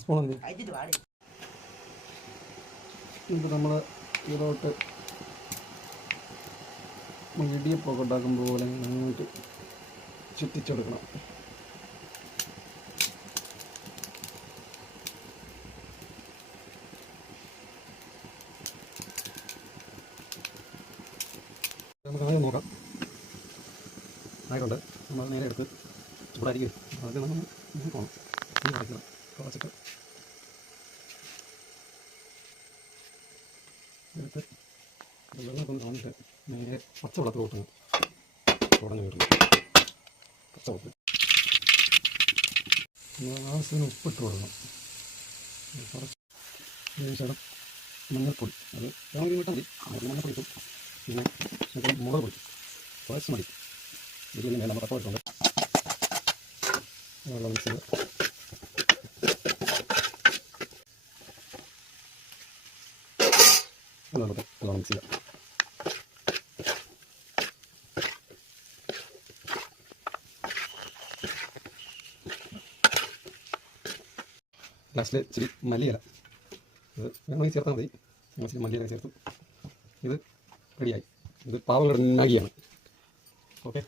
Spoon ഇത് നമ്മൾ ഇതോട്ട് ഇടിയപ്പമൊക്കെ ഉണ്ടാക്കുമ്പോൾ പോലെ നന്നായിട്ട് ചുറ്റിച്ചെടുക്കണം. നമുക്ക് ആദ്യം നോക്കാം. ആയിട്ടുണ്ട്. നമ്മൾ നേരെ എടുത്ത് ചൂടായിരിക്കും. അത് നമ്മൾ നോക്കണം. അടയ്ക്കണം. കുറച്ചിട്ട് എടുത്ത് വെള്ളമൊക്കെ ഒന്ന് കളഞ്ഞിട്ട് നേരെ പച്ചവെള്ളത്തിൽ കൂട്ടണം. ഉടഞ്ഞു വീട്ടണം. പച്ചവെള്ളത്തിൽ ആവശ്യത്തിന് ഉപ്പിട്ട് കൊടുക്കണം. കുറച്ച് ശേഷം മഞ്ഞൾപ്പൊടി, അത് വേണമെങ്കിൽ വിട്ടാൽ മതി. മഞ്ഞൾപ്പൊടി ഇട്ടും പിന്നെ മുളക് പൊടി കുറച്ച് മതി. ഇതിൽ മേലെ നമ്മൾ തക്കമായിട്ടുണ്ട്. വെള്ളം മിക്സ് ചെയ്ത് വെള്ളം മിക്സ് ചെയ്യാം. ലാസ്റ്റിൽ ഇച്ചിരി മല്ലിയില, ഇത് വേണമെങ്കിൽ ചേർത്താൽ മതി. ഇച്ചിരി മല്ലിയില ചേർത്തു. ഇത് റെഡിയായി. ഇത് പാവകളുടെ മാഗിയാണ്. ഓക്കെ.